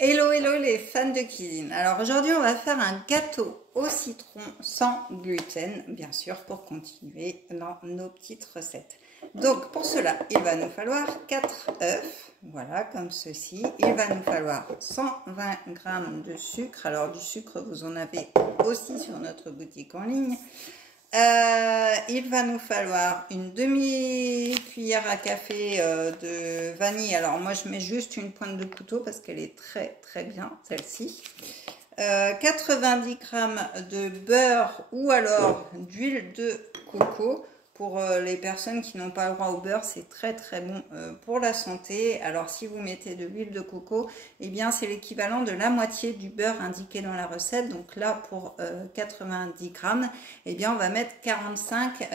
Hello, hello les fans de cuisine. Alors aujourd'hui, on va faire un gâteau au citron sans gluten, bien sûr, pour continuer dans nos petites recettes. Donc pour cela, il va nous falloir 4 œufs, voilà, comme ceci. Il va nous falloir 120 g de sucre. Alors du sucre, vous en avez aussi sur notre boutique en ligne. Il va nous falloir une demi-cuillère à café de vanille. Alors moi je mets juste une pointe de couteau parce qu'elle est très bien celle-ci. 90 g de beurre ou alors d'huile de coco. Pour les personnes qui n'ont pas le droit au beurre, c'est très bon pour la santé. Alors si vous mettez de l'huile de coco, eh bien c'est l'équivalent de la moitié du beurre indiqué dans la recette. Donc là pour 90 g, eh bien on va mettre 45 g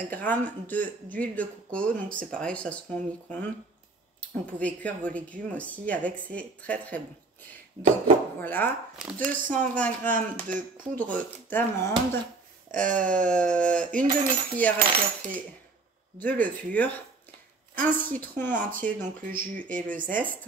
d'huile de coco. Donc c'est pareil, ça se fond au micro-ondes. Vous pouvez cuire vos légumes aussi avec, c'est très bon. Donc voilà, 220 g de poudre d'amande. Une demi-cuillère à café de levure, un citron entier, donc le jus et le zeste,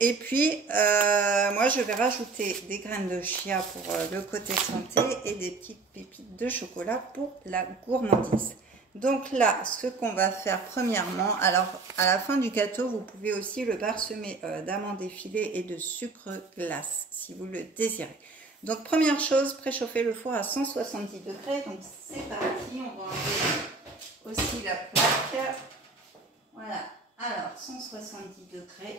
et puis moi je vais rajouter des graines de chia pour le côté santé et des petites pépites de chocolat pour la gourmandise. Donc là, ce qu'on va faire premièrement, alors à la fin du gâteau, vous pouvez aussi le parsemer d'amandes effilées et de sucre glace si vous le désirez. Donc première chose, préchauffer le four à 170 degrés. Donc c'est parti, on va enlever aussi la plaque. Voilà, alors 170 degrés.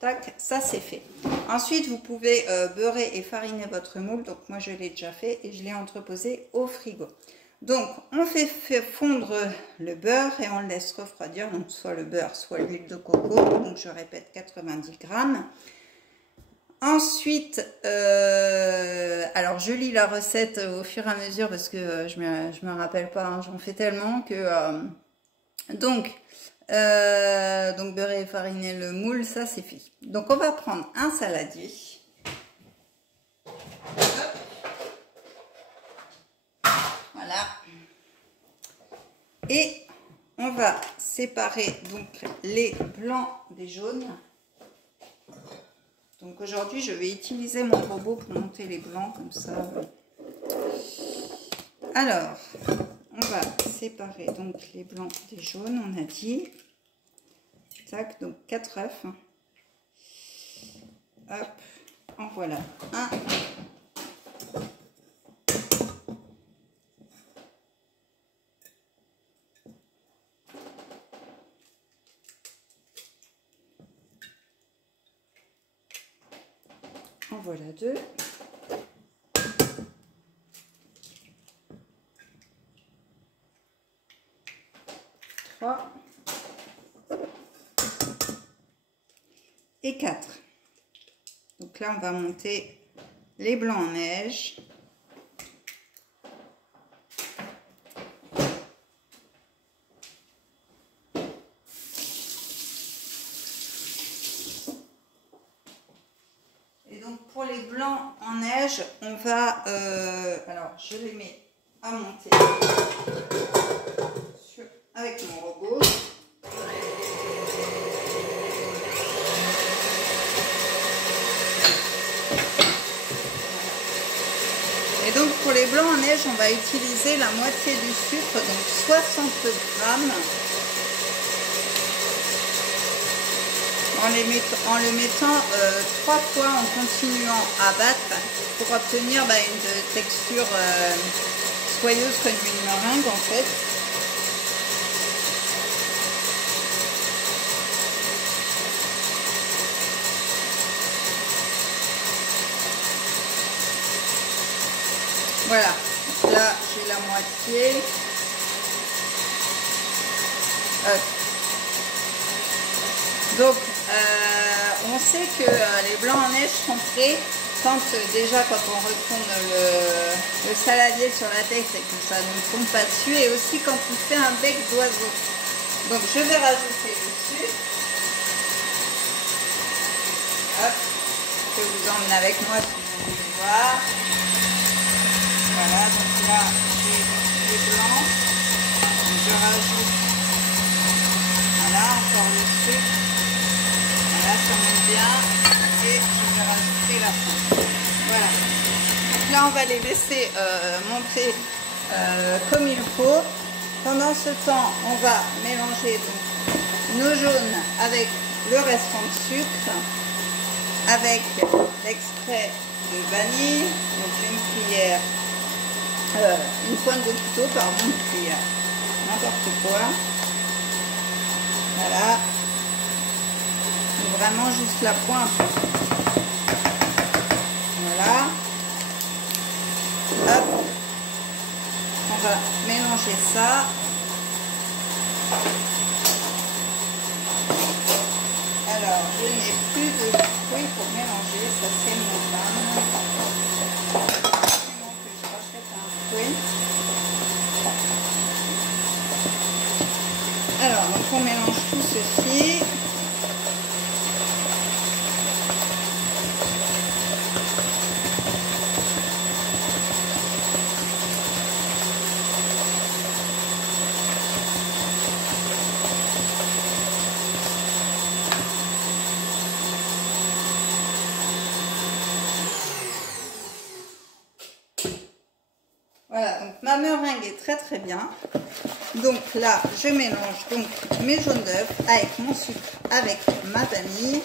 Tac, ça c'est fait. Ensuite, vous pouvez beurrer et fariner votre moule. Donc moi je l'ai déjà fait et je l'ai entreposé au frigo. Donc on fait fondre le beurre et on le laisse refroidir. Donc soit le beurre, soit l'huile de coco. Donc je répète 90 g. Ensuite, alors je lis la recette au fur et à mesure parce que je me rappelle pas, hein, j'en fais tellement que donc beurrer et fariner le moule, ça c'est fait. Donc on va prendre un saladier. Voilà. Et on va séparer donc les blancs des jaunes. Donc aujourd'hui, je vais utiliser mon robot pour monter les blancs comme ça. Alors, on va séparer donc les blancs des jaunes, on a dit. Tac, donc 4 œufs. Hop, en voilà un. En voilà 2. Trois. Et 4. Donc là, on va monter les blancs en neige. Pour les blancs en neige, on va, alors je les mets à monter avec mon robot. Et donc pour les blancs en neige, on va utiliser la moitié du sucre, donc 60 g. En le mettant 3 fois en continuant à battre pour obtenir une texture soyeuse comme une meringue en fait. Voilà, donc là j'ai la moitié. Donc on sait que les blancs en neige sont prêts quand on retourne le saladier sur la tête et que ça ne tombe pas dessus, et aussi quand il fait un bec d'oiseau. Donc je vais rajouter le sucre. Hop, je vais vous emmener avec moi si vous voulez voir. Voilà, donc là j'ai les blancs. Donc, je rajoute, voilà, encore le sucre. Voilà, ça monte bien et je vais rajouter là, on va les laisser monter comme il faut. Pendant ce temps, on va mélanger donc, nos jaunes avec le restant de sucre, avec l'extrait de vanille, donc une cuillère, une pointe de couteau, pardon, une cuillère, n'importe quoi. Voilà. Donc vraiment juste la pointe. Voilà. Hop. On va mélanger ça. Alors, je n'ai plus de fruits pour mélanger, ça c'est mon femme. Donc, je rachète un fruit. Alors, donc on mélange tout ceci. Voilà, donc ma meringue est très très bien. Donc là, je mélange donc mes jaunes d'œufs avec mon sucre, avec ma vanille.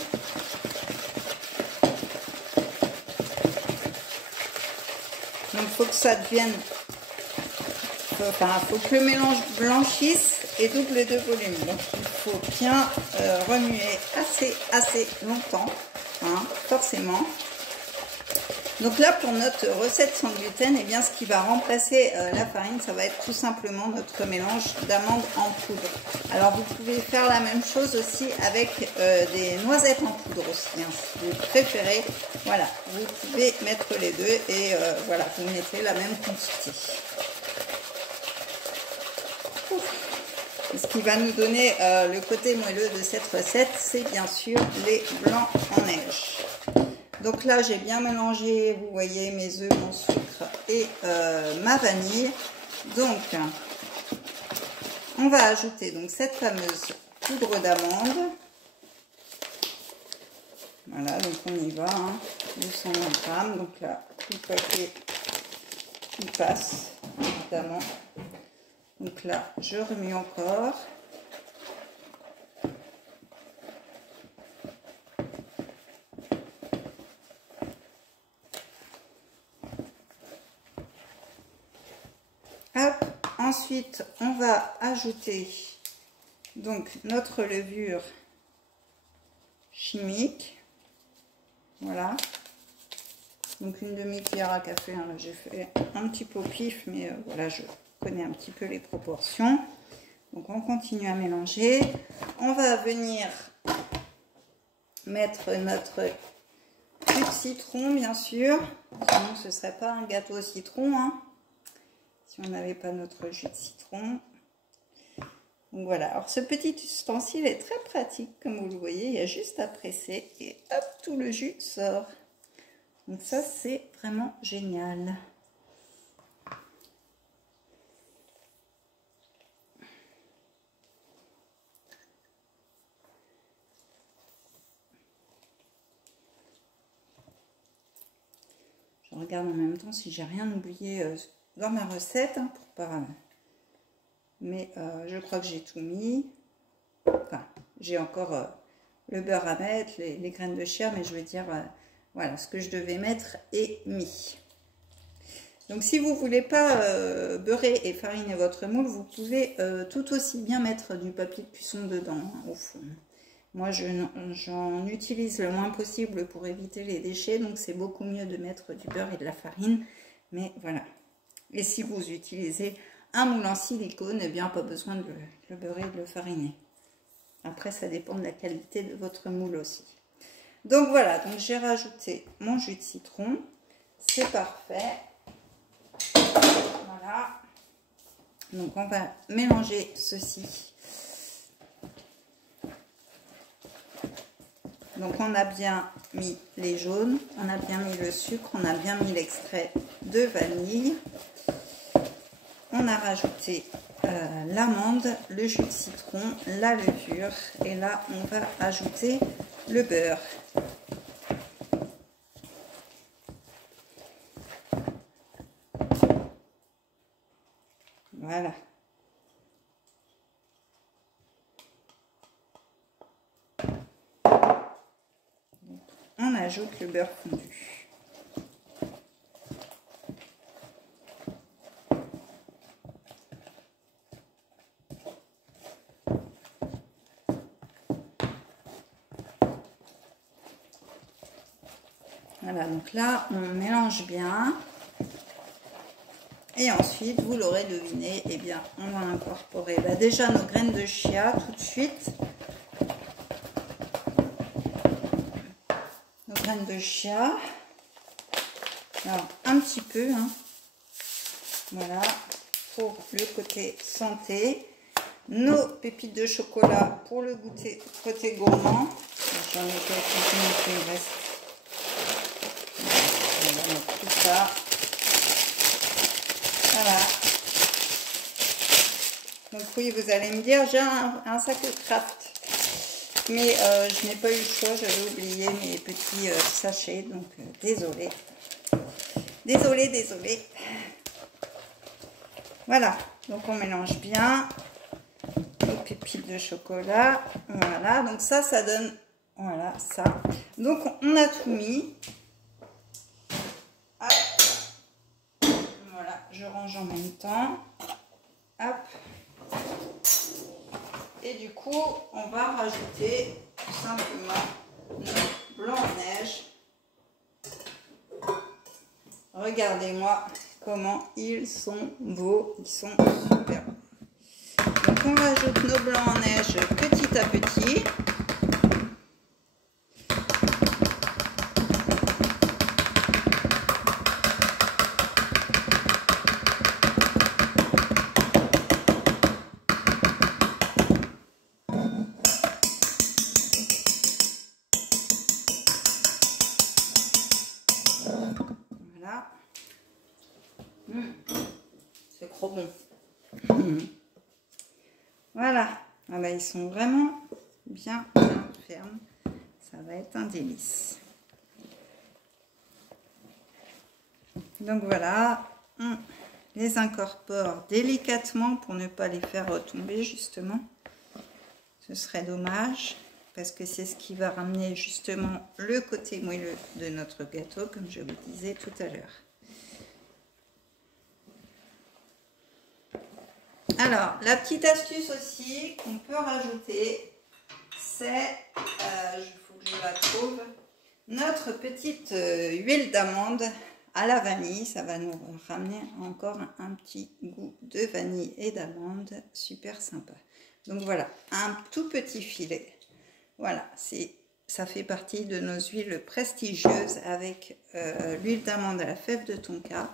Donc il faut que ça devienne, enfin, faut que le mélange blanchisse et double de volume. Donc il faut bien remuer assez longtemps, hein, forcément. Donc là, pour notre recette sans gluten, eh bien, ce qui va remplacer la farine, ça va être tout simplement notre mélange d'amandes en poudre. Alors, vous pouvez faire la même chose aussi avec des noisettes en poudre aussi, hein, si vous préférez. Voilà, vous pouvez mettre les deux et voilà, vous mettez la même quantité. Ce qui va nous donner le côté moelleux de cette recette, c'est bien sûr les blancs en neige. Donc là, j'ai bien mélangé, vous voyez, mes œufs, mon sucre et ma vanille. Donc, on va ajouter donc cette fameuse poudre d'amande. Voilà, donc on y va, hein, 220 grammes. Donc là, tout le paquet qui passe, évidemment. Donc là, je remue encore. Hop. Ensuite, on va ajouter donc notre levure chimique. Voilà. Donc une demi-cuillère à café. Hein, j'ai fait un petit peu au pif, mais voilà, je connais un petit peu les proportions. Donc on continue à mélanger. On va venir mettre notre jus de citron, bien sûr. Sinon, ce ne serait pas un gâteau au citron, hein, si on n'avait pas notre jus de citron. Donc voilà, alors ce petit ustensile est très pratique, comme vous le voyez, il y a juste à presser et hop, tout le jus sort. Donc ça, c'est vraiment génial. Je regarde en même temps si j'ai rien oublié dans ma recette, hein, pour pas... Mais je crois que j'ai tout mis. Enfin, j'ai encore le beurre à mettre, les graines de chia, mais je veux dire, voilà, ce que je devais mettre est mis. Donc, si vous ne voulez pas beurrer et fariner votre moule, vous pouvez tout aussi bien mettre du papier de cuisson dedans, hein, au fond. Moi, j'en utilise le moins possible pour éviter les déchets, donc c'est beaucoup mieux de mettre du beurre et de la farine. Mais voilà. Et si vous utilisez un moule en silicone, eh bien, pas besoin de le beurrer et de le fariner. Après, ça dépend de la qualité de votre moule aussi. Donc voilà, donc j'ai rajouté mon jus de citron. C'est parfait. Voilà. Donc on va mélanger ceci. Donc on a bien mis les jaunes, on a bien mis le sucre, on a bien mis l'extrait de vanille. On a rajouté l'amande, le jus de citron, la levure et là on va ajouter le beurre. Voilà. On ajoute le beurre fondu. Voilà, donc là, on mélange bien. Et ensuite, vous l'aurez deviné, eh bien, on va incorporer déjà nos graines de chia tout de suite. Nos graines de chia. Alors, un petit peu, hein. Voilà, pour le côté santé. Nos pépites de chocolat pour le goûter côté gourmand. J'en ai quelques-unes qui me restent. On va mettre tout ça. Voilà. Donc oui, vous allez me dire, j'ai un sac de craft. Mais je n'ai pas eu le choix, j'avais oublié mes petits sachets. Donc désolée. Désolée. Voilà, donc on mélange bien nos pépites de chocolat. Voilà, donc ça donne, voilà, ça. Donc on a tout mis. Hop. Voilà, je range en même temps. Hop. Et du coup, on va rajouter tout simplement nos blancs de neige. Regardez-moi comment ils sont beaux, ils sont super beaux. Donc on rajoute nos blancs en neige petit à petit. Voilà. C'est trop bon. Voilà. Ah bah, ils sont vraiment bien fermes. Ça va être un délice. Donc voilà, on les incorpore délicatement pour ne pas les faire retomber justement. Ce serait dommage parce que c'est ce qui va ramener justement le côté moelleux de notre gâteau, comme je vous disais tout à l'heure. Alors, la petite astuce aussi qu'on peut rajouter, c'est, il faut que je la trouve, notre petite huile d'amande à la vanille. Ça va nous ramener encore un petit goût de vanille et d'amande super sympa. Donc voilà, un tout petit filet. Voilà, ça fait partie de nos huiles prestigieuses avec l'huile d'amande à la fève de tonka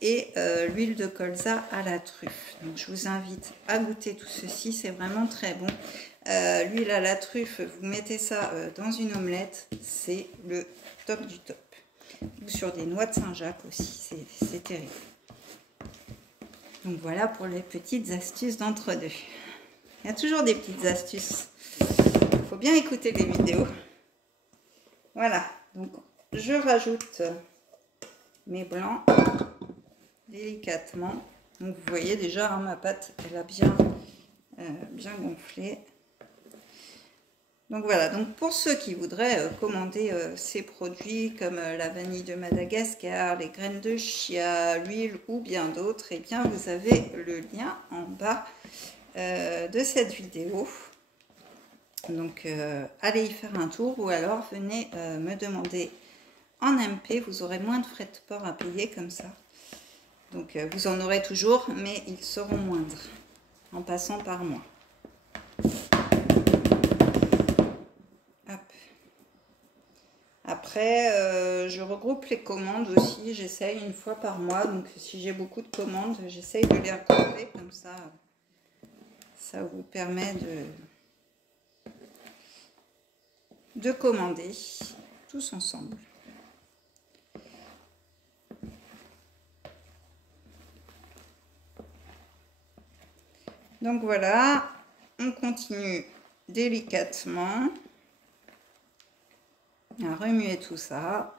et l'huile de colza à la truffe. Donc je vous invite à goûter tout ceci, c'est vraiment très bon. L'huile à la truffe, vous mettez ça dans une omelette, c'est le top du top. Ou sur des noix de Saint-Jacques aussi, c'est terrible. Donc voilà pour les petites astuces d'entre-deux. Il y a toujours des petites astuces. Il faut bien écouter les vidéos. Voilà, donc je rajoute mes blancs délicatement. Donc vous voyez déjà, hein, ma pâte, elle a bien gonflé. Donc voilà, donc pour ceux qui voudraient commander ces produits comme la vanille de Madagascar, les graines de chia, l'huile ou bien d'autres, eh bien vous avez le lien en bas de cette vidéo. Donc allez y faire un tour ou alors venez me demander en MP, vous aurez moins de frais de port à payer comme ça. Donc vous en aurez toujours, mais ils seront moindres en passant par moi. Hop. Après, je regroupe les commandes aussi, j'essaye une fois par mois. Donc si j'ai beaucoup de commandes, j'essaye de les regrouper comme ça. Ça vous permet de commander tous ensemble. Donc voilà, on continue délicatement à remuer tout ça.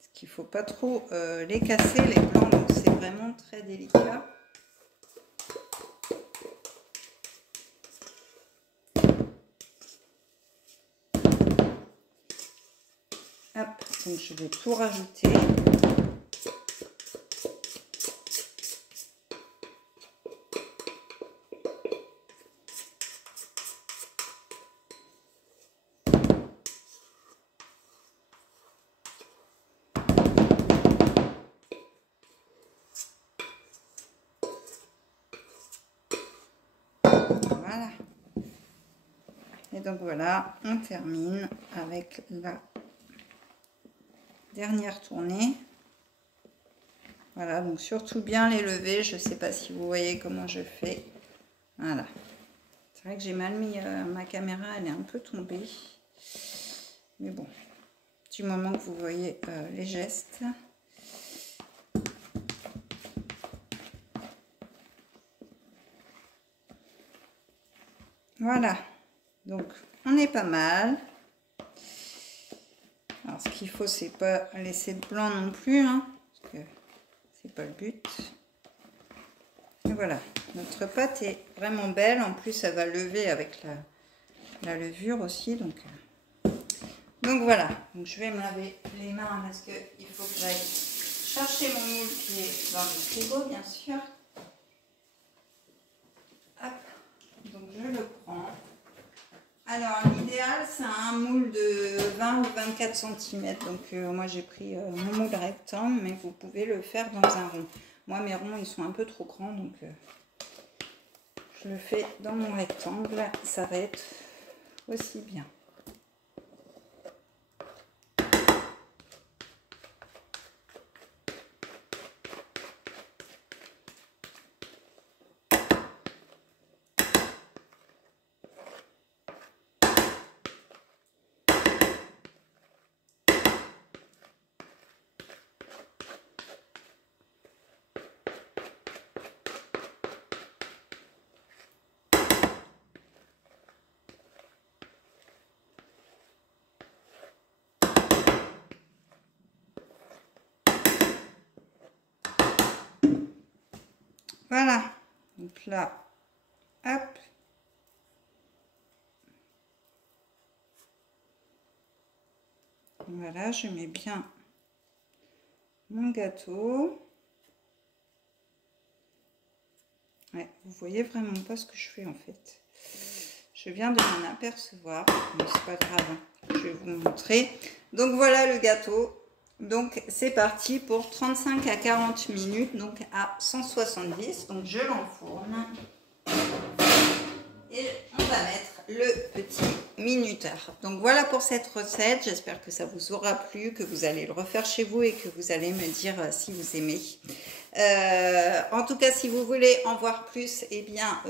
Ce qu'il ne faut pas trop les casser, les blancs, donc c'est vraiment très délicat. Hop, donc je vais tout rajouter. Voilà. Et donc voilà, on termine avec la dernière tournée. Voilà, donc surtout bien les lever. Je ne sais pas si vous voyez comment je fais. Voilà. C'est vrai que j'ai mal mis ma caméra, elle est un peu tombée. Mais bon, du moment que vous voyez les gestes. Voilà, donc on est pas mal. Alors ce qu'il faut, c'est pas laisser de blanc non plus, hein, parce que c'est pas le but. Et voilà, notre pâte est vraiment belle. En plus, elle va lever avec la levure aussi, donc voilà. Donc je vais me laver les mains parce que il faut que j'aille chercher mon moule qui est dans le frigo, bien sûr. Hop, donc je le prends. Alors l'idéal, c'est un moule de 20 ou 24 cm. Donc moi j'ai pris mon moule rectangle, mais vous pouvez le faire dans un rond. Moi mes ronds ils sont un peu trop grands, donc je le fais dans mon rectangle. Ça va être aussi bien. Voilà, donc là, hop. Voilà, je mets bien mon gâteau. Ouais, vous voyez vraiment pas ce que je fais en fait. Je viens de m'en apercevoir, mais c'est pas grave, hein. Je vais vous montrer. Donc voilà le gâteau. Donc c'est parti pour 35 à 40 minutes, donc à 170. Donc je l'enfourne. Et on va mettre le petit minuteur. Donc voilà pour cette recette. J'espère que ça vous aura plu, que vous allez le refaire chez vous et que vous allez me dire si vous aimez. En tout cas, si vous voulez en voir plus, eh bien,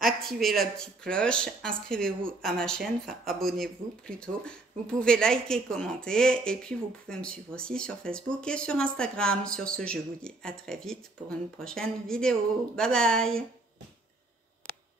activez la petite cloche, inscrivez-vous à ma chaîne, enfin abonnez-vous plutôt. Vous pouvez liker, commenter et puis vous pouvez me suivre aussi sur Facebook et sur Instagram. Sur ce, je vous dis à très vite pour une prochaine vidéo. Bye bye!